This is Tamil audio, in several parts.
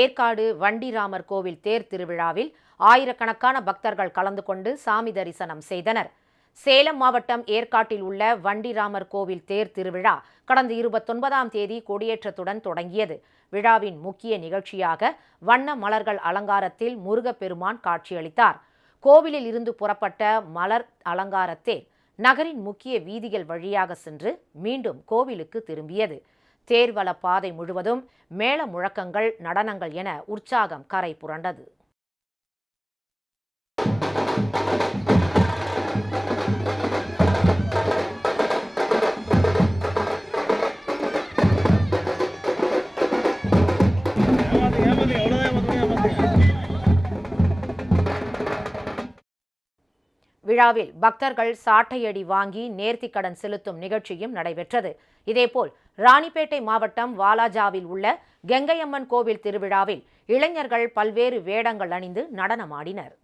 ஏற்காடு வண்டிராமர் கோவில் தேர் திருவிழாவில் ஆயிரக்கணக்கான பக்தர்கள் கலந்து கொண்டு சாமி தரிசனம் செய்தனர். சேலம் மாவட்டம் ஏற்காட்டில் உள்ள வண்டிராமர் கோவில் தேர் திருவிழா கடந்த 29ஆம் தேதி கொடியேற்றத்துடன் தொடங்கியது. விழாவின் முக்கிய நிகழ்ச்சியாக வண்ண மலர்கள் அலங்காரத்தில் முருகப்பெருமான் காட்சியளித்தார். கோவிலில் இருந்து புறப்பட்ட மலர் அலங்கார தேர் நகரின் முக்கிய வீதிகள் வழியாக சென்று மீண்டும் கோவிலுக்கு திரும்பியது. தேர்வல பாதை முழுவதும் மேள முழக்கங்கள், நடனங்கள் என உற்சாகம் கரை புரண்டது. விழாவில் பக்தர்கள் சாட்டையடி வாங்கி நேர்த்திக்கடன் செலுத்தும் நிகழ்ச்சியும் நடைபெற்றது. இதேபோல் ராணிப்பேட்டை மாவட்டம் வாலாஜாவில் உள்ள கெங்கையம்மன் கோவில் திருவிழாவில் இளைஞர்கள் பல்வேறு வேடங்கள் அணிந்து நடனமாடினர்.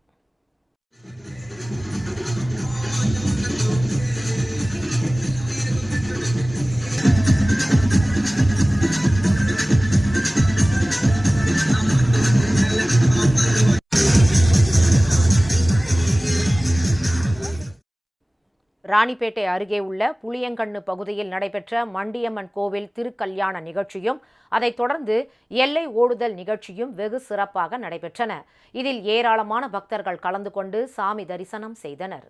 ராணிப்பேட்டை அருகே உள்ள புளியங்கண்ணு பகுதியில் நடைபெற்ற மண்டியம்மன் கோவில் திருக்கல்யாண நிகழ்ச்சியும் அதைத் தொடர்ந்து எல்லை ஓடுதல் நிகழ்ச்சியும் வெகு சிறப்பாக நடைபெற்றன. இதில் ஏராளமான பக்தர்கள் கலந்து கொண்டு சாமி தரிசனம் செய்தனர்.